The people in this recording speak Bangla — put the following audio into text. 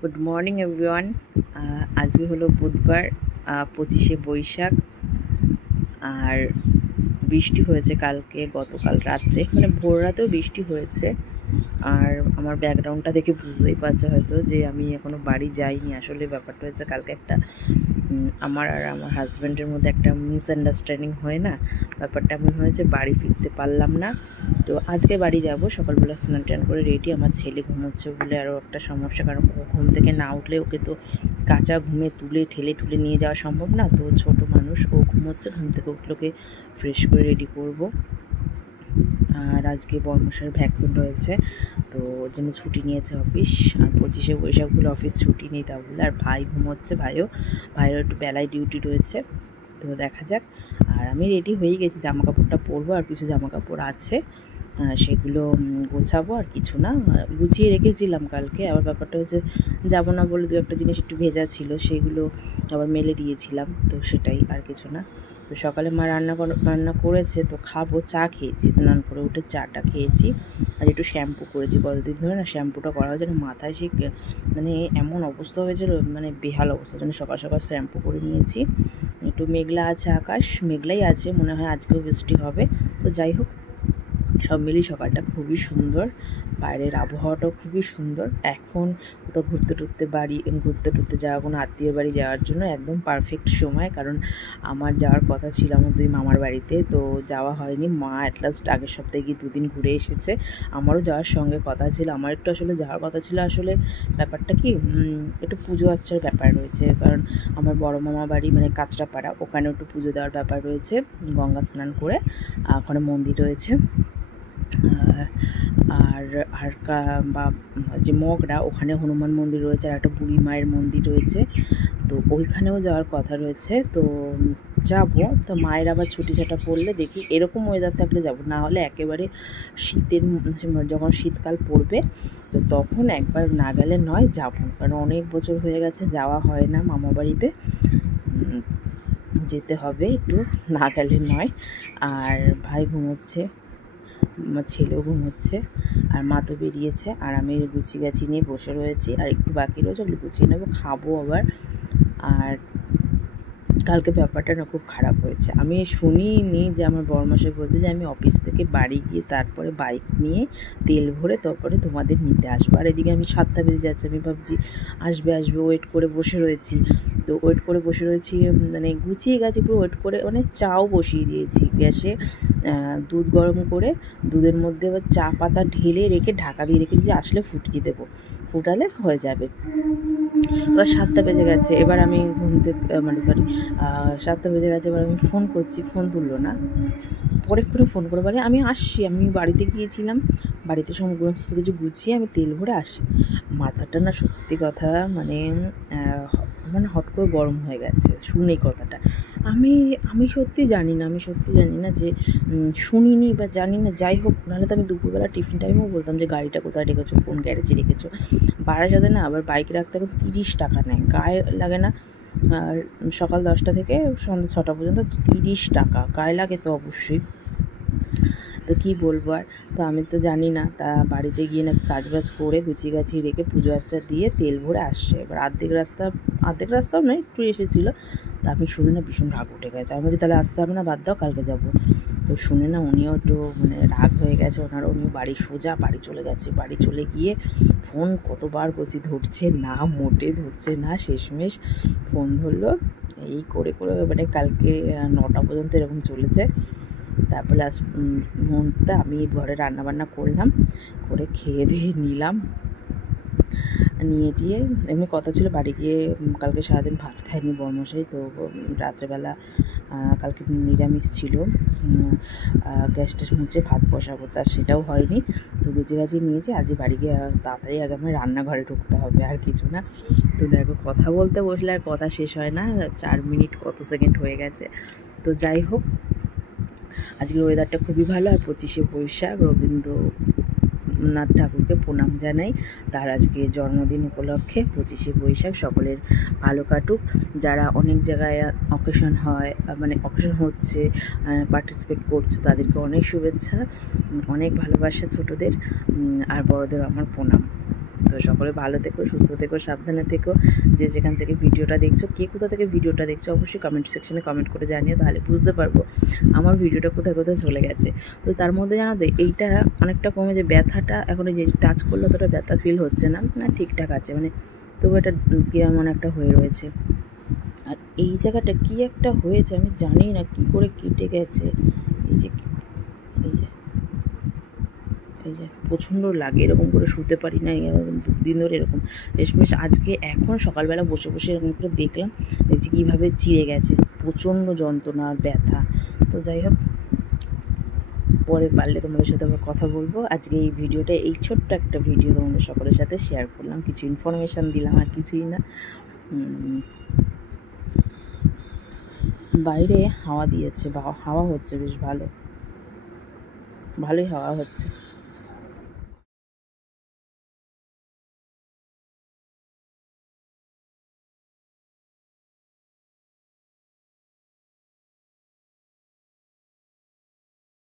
Good morning everyone. আজকে হলো বুধবার, 25শে বৈশাখ। আর বৃষ্টি হয়েছে কালকে, গতকাল রাত্রে, মানে ভোর রাতেও বৃষ্টি হয়েছে। আর আমার ব্যাকগ্রাউন্ডটা দেখে বুঝতেই পারছো হয়তো যে আমি এখনও বাড়ি যাইনি। আসলে ব্যাপারটা হয়েছে, কালকে একটা আমার আর আমার হাজব্যান্ডের মধ্যে একটা মিসআন্ডারস্ট্যান্ডিং হয় না, ব্যাপারটা এমন হয়েছে বাড়ি ফিরতে পারলাম না। তো আজকে বাড়ি যাব, সকালবেলা স্নান টান করে রেডি। আমার ছেলে ঘুমোচ্ছে বলে আরও একটা সমস্যা, কারণ ও ঘুম থেকে না উঠলে ওকে তো কাঁচা ঘুমে তুলে ঠেলে ঠুলে নিয়ে যাওয়া সম্ভব না। তো ছোট মানুষ, ও ঘুমোচ্ছে, ঘুম থেকে উঠলে ওকে ফ্রেশ করে রেডি করব। আর আজকে বর্মশাইয়ের ভ্যাকসিন রয়েছে, তো ওর জন্য ছুটি নিয়েছে অফিস। আর 25শে বৈশাখগুলো অফিস ছুটি নেই তা বলে। আর ভাই ঘুমোচ্ছে, ভাইয়েরও একটু বেলায় ডিউটি রয়েছে, তো দেখা যাক। আর আমি রেডি হয়ে গেছি, জামা কাপড়টা পরবো, আর কিছু জামা কাপড় আছে সেগুলো গোছাবো, আর কিছু না, গুছিয়ে রেখেছিলাম কালকে। আবার ব্যাপারটা হচ্ছে যাবো না বলে দু একটা জিনিস একটু ভেজা ছিল, সেগুলো আবার মেলে দিয়েছিলাম, তো সেটাই, আর কিছু না। তো সকালে মা রান্না করেছে, তো খাবো। চা খেয়েছি, স্নান করে উঠে চাটা খেয়েছি, আর একটু শ্যাম্পু করেছি। কতদিন ধরে না শ্যাম্পুটা করা হয়েছে না, মাথায় সেই মানে এমন অবস্থা হয়েছিল, মানে বেহাল অবস্থা, জন্য সকাল সকাল শ্যাম্পু করে নিয়েছি। একটু মেঘলা আছে আকাশ, মেঘলাই আছে, মনে হয় আজকেও বৃষ্টি হবে। তো যাই হোক, সব মিলিয়ে সকালটা খুবই সুন্দর, বাইরের আবহাওয়াটাও খুবই সুন্দর। এখন কোথাও ঘুরতে টুরতে যাওয়া, কোনো আত্মীয় বাড়ি যাওয়ার জন্য একদম পারফেক্ট সময়। কারণ আমার যাওয়ার কথা ছিল আমার দুই মামার বাড়িতে, তো যাওয়া হয়নি। মা অ্যাটলাস্ট আগের সপ্তাহে গিয়ে 2 দিন ঘুরে এসেছে। আমারও যাওয়ার সঙ্গে কথা ছিল, আমার একটু আসলে যাওয়ার কথা ছিল। আসলে ব্যাপারটা কি, একটু পুজো আচ্চার ব্যাপার রয়েছে, কারণ আমার বড় মামা বাড়ি মানে কাঁচরাপাড়া, ওখানেও একটু পুজো দেওয়ার ব্যাপার রয়েছে। গঙ্গা স্নান করে ওখানে মন্দির রয়েছে। আর আর বা যে মগরা, ওখানে হনুমান মন্দির রয়েছে, আর একটা বুড়ি মায়ের মন্দির রয়েছে, তো ওইখানেও যাওয়ার কথা রয়েছে। তো যাব, তো মায়ের আবার ছুটি ছাটা পড়লে দেখি, এরকম ওয়েদার থাকলে যাব, না হলে একেবারে শীতের যখন শীতকাল পড়বে, তো তখন একবার না গেলে নয় যাব। কারণ অনেক বছর হয়ে গেছে যাওয়া হয় না মামা বাড়িতে, যেতে হবে একটু, না গেলে নয়। আর ভাই ঘুমোচ্ছে, আমার ছেলেও ঘুমোচ্ছে, আর মা তো বেরিয়েছে, আর আমি গুছি নিয়ে বসে রয়েছি। আর একটু বাকি রয়েছে, ওগুলো গুছিয়ে নেবো, খাবো আবার। আর কালকে ব্যাপারটা না খুব খারাপ হয়েছে, আমি শুনিনি যে আমার বড়মশাই বলছে যে আমি অফিস থেকে বাড়ি গিয়ে তারপরে বাইক নিয়ে তেল ভরে তারপরে তোমাদের নিতে আসবো। আর এদিকে আমি 7টা বেজে যাচ্ছে, আমি ভাবছি আসবে ওয়েট করে বসে রয়েছি। তো ওয়েট করে বসে রয়েছি, মানে গুছিয়ে গেছি পুরো, ওয়েট করে, মানে চাও বসিয়ে দিয়েছি গ্যাসে, দুধ গরম করে দুধের মধ্যে এবার চা পাতা ঢেলে রেখে ঢাকা দিয়ে রেখেছি যে আসলে ফুটিয়ে দেবো, ফুটালে হয়ে যাবে। এবার 7টা বেজে গেছে, এবার আমি ঘুম থেকে 7টা বেজে গেছে, এবার আমি ফোন করছি, ফোন তুললো না। পরে করে ফোন করে বলে আমি আসছি, আমি বাড়িতে গিয়েছিলাম, বাড়িতে সমস্ত কিছু গুছিয়ে আমি তেল ভরে আসি। মাথাটা না সত্যি কথা মানে হট করে গরম হয়ে গেছে শুনে কথাটা। আমি সত্যি জানি না যে শুনিনি বা জানি না, যাই হোক, নাহলে তো আমি দুপুরবেলা টিফিন টাইমেও বলতাম যে গাড়িটা কোথায় রেখেছো, কোন গ্যারেজে রেখেছো। বারাসাতে না আবার বাইক রাখতে এখন 30 টাকা নেয়, গায়ে লাগে না। আর সকাল 10টা থেকে সন্ধ্যা 6টা পর্যন্ত 30 টাকা, গায়ে লাগে তো অবশ্যই। তো কী বলবো আর, তো আমি তো জানি না। তা বাড়িতে গিয়ে না কাজবাজ করে গুছিয়ে গাছিয়ে রেখে পুজো আচ্চা দিয়ে তেল ভরে আসছে। এবার আর্ধেক রাস্তাও নয়, একটু এসেছিলো। তা আমি শুনে না ভীষণ রাগ উঠে গেছে, আমি বলছি তাহলে আসতে হবে না, বাদ দাও, কালকে যাবো। তো শুনে না উনিও একটু মানে রাগ হয়ে গেছে, উনিও বাড়ি চলে গেছে। বাড়ি চলে গিয়ে ফোন কতবার করছি, ধরছে না, মোটে ধরছে না। শেষমেশ ফোন ধরলো, এই করে মানে কালকে 9টা পর্যন্ত এরকম চলেছে। তারপর লাস্ট মুহূর্তে আমি ঘরে রান্নাবান্না করলাম, করে খেয়ে দিয়ে নিয়ে টিয়ে এমনি কথা ছিল বাড়ি গিয়ে, কালকে সারাদিন ভাত খাইনি বর্মশাই, তো রাত্রেবেলা কালকে নিরামিষ ছিল, গ্যাস ট্যাস মুছে ভাত বসাবো, তার সেটাও হয়নি। তো গুছিয়ে নিয়েছি, আজকে বাড়ি গিয়ে তাড়াতাড়ি আগে আমার রান্নাঘরে ঢুকতে হবে, আর কিছু না। তো দেখো, কথা বলতে বসলে আর কথা শেষ হয় না, 4 মিনিট কত সেকেন্ড হয়ে গেছে। তো যাই হোক, আজকের ওয়েদারটা খুবই ভালো। আর 25শে বৈশাখ, রবীন্দ্র জগন্নাথ ঠাকুরকে প্রণাম জানাই তার আজকে জন্মদিন উপলক্ষে 25শে বৈশাখ সকলের ভালো কাটুক। যারা অনেক জায়গায় অকেশন হয়, মানে অকেশন হচ্ছে, পার্টিসিপেট করছো, তাদেরকে অনেক শুভেচ্ছা, অনেক ভালোবাসা ছোটোদের, আর বড়দের আমার প্রণাম। তো সকলে ভালো থেকো, সুস্থ থেকো, সাবধানে থেকো। যে যেখান থেকে ভিডিওটা দেখছো, কে কোথা থেকে ভিডিওটা দেখছো, অবশ্যই কমেন্ট সেকশনে কমেন্ট করে জানিও, তাহলে বুঝতে পারবো আমার ভিডিওটা কোথায় কোথায় চলে গেছে। তো তার মধ্যে জানো তো এইটা অনেকটা কমে, যে ব্যথাটা এখন যে টাচ করলে অতটা ব্যথা ফিল হচ্ছে না, ঠিকঠাক আছে, মানে তবু এটা কেমন একটা হয়ে রয়েছে। আর এই জায়গাটা কি একটা হয়েছে আমি জানি না, কি করে কেটে গেছে। এই যে এই যে এই যে প্রচণ্ড লাগে, এরকম করে শুতে পারি না, দুদিন ধরে এরকম রেশমেশ। আজকে এখন সকালবেলা বসে বসে এরকম করে দেখলাম, দেখছি কীভাবে চিড়ে গেছে, প্রচণ্ড যন্ত্রণা আর ব্যথা। তো যাই হোক, পরে পারলে তোমাদের সাথে আবার কথা বলবো। আজকে এই ভিডিওটা, এই ছোট্ট একটা ভিডিও তোমাদের সকলের সাথে শেয়ার করলাম, কিছু ইনফরমেশান দিলাম, আর কিছুই না। বাইরে হাওয়া দিয়েছে, বা হাওয়া হচ্ছে বেশ ভালোই হাওয়া হচ্ছে।